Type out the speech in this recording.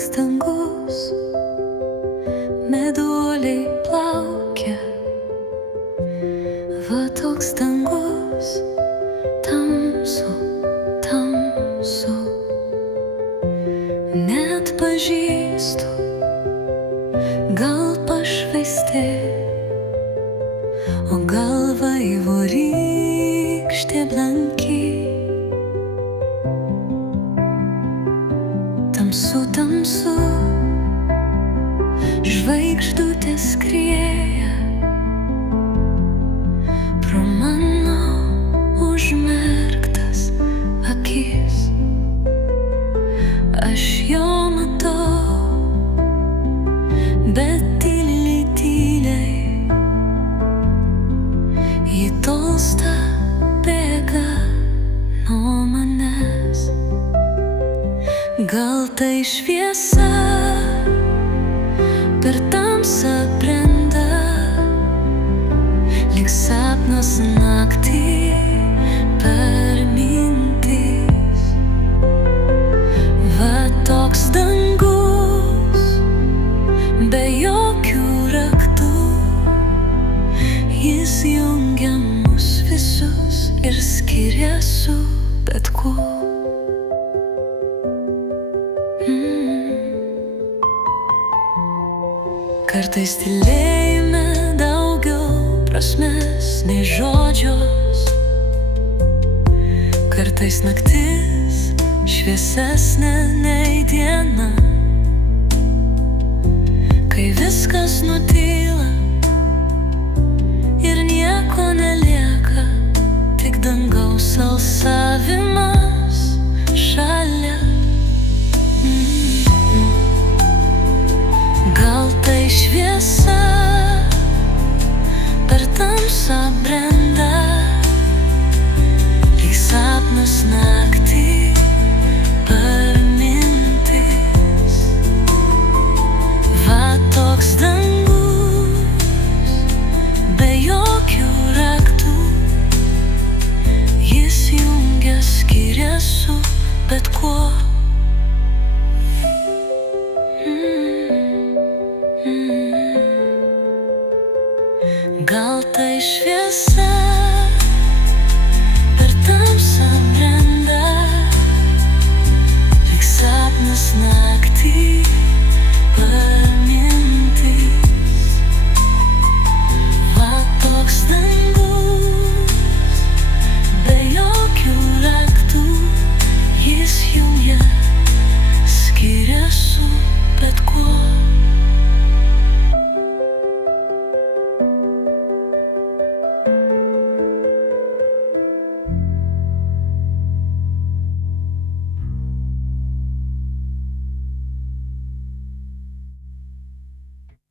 toks dangus, meduoliai plaukia. Va toks dangus, tamsu, tamsu. Net pažįstu, gal pašvaistė, o gal vaivorykštė blanki. Tamsu, tamsu, žvaigždutės skrieja pro mano užmerktas akis. Aš jo matau, bet tyliai, tyliai ji tolsta, bėga nuo manęs. Gal tai šviesa per tamsą brenda, lyg sapnas naktį per mintis. Va toks dangus, be jokių raktų, jis jungia mus visus ir skiria su bet kuo. Kartais tylėjime daugiau prasmės nei žodžius. Kartais naktis šviesesnė nei diena. Kai viskas nutyla ir nieko